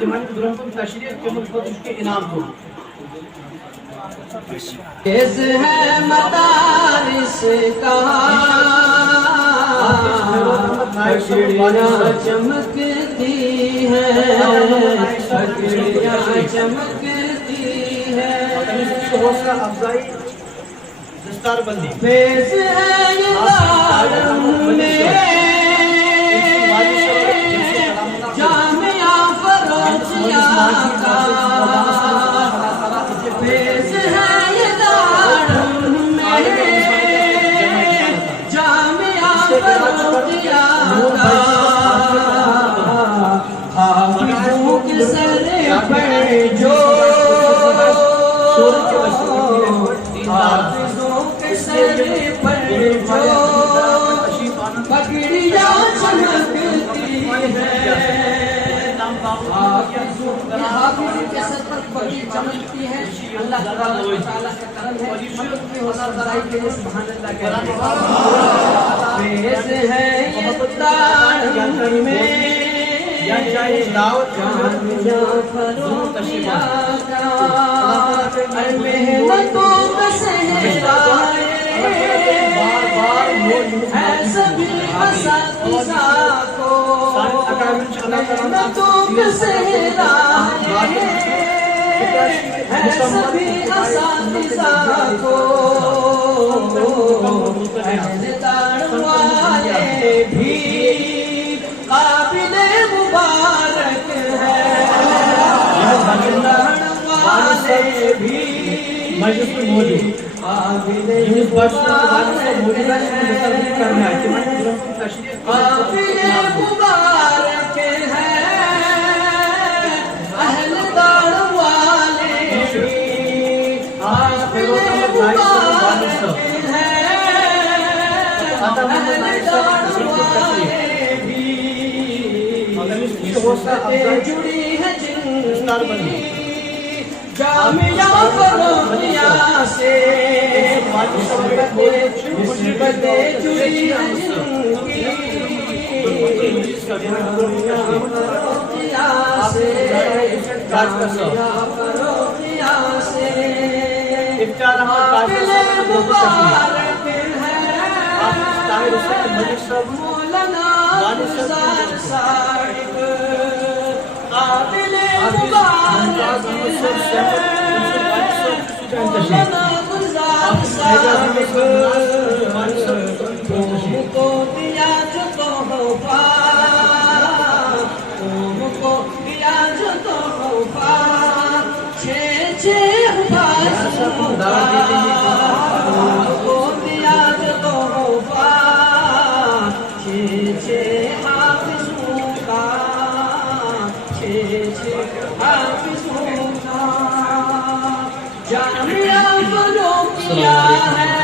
تمن برہم تشریف تمن خود کے انعام کو اس ہے مدارس پگڑیاں چمکتی ہیں پگڑیاں چمکتی ہیں حوصلہ افزائی دستار بندی فیض ہے یہ دارم میں جامعہ فروزیہ کا فیض ہے یہ دارم میں جامعہ فروزیہ کا حافظوں کے سر پر جو حافظوں کے سر پر جو پگڑیاں چمکتی ہیں حافظوں کے سر پر پگڑی چمکتی ہے اللہ تعالیٰ کا کرم ہے مدد کی حوصلہ افزائی کے لیے سبحان اللہ کہتے ہیں فیض ہے یہ دارم میں جامعہ فروزیہ کا محنتوں کا صحرا ہے سبھی اساتذہ کو محنتوں کا صحرا ہے سبھی اساتذہ کو اہل دار والے بھی قابل مبارک ہے والے بھی مجلس میں موجود قابل مبارک ہے اہل دار والے بھی قابل مبارک ہے اہل دار والے بھی جڑی ہے جن کی جامعہ فروزیہ سے نسبتیں جڑی ہیں جن کی جامعہ فروزیہ سے قابل مبارک ہے مولانا گلزار صاحب قابل مبارک ہے مولانا گلزار صاحب قوم کو دیا جو تحفہ قوم کو دیا جو تحفہ چھ حفاظتوں کا قوم کو دیا جو تحفہ چھ حافظوں کا حافظوں کا جامعہ فروزیہ ہے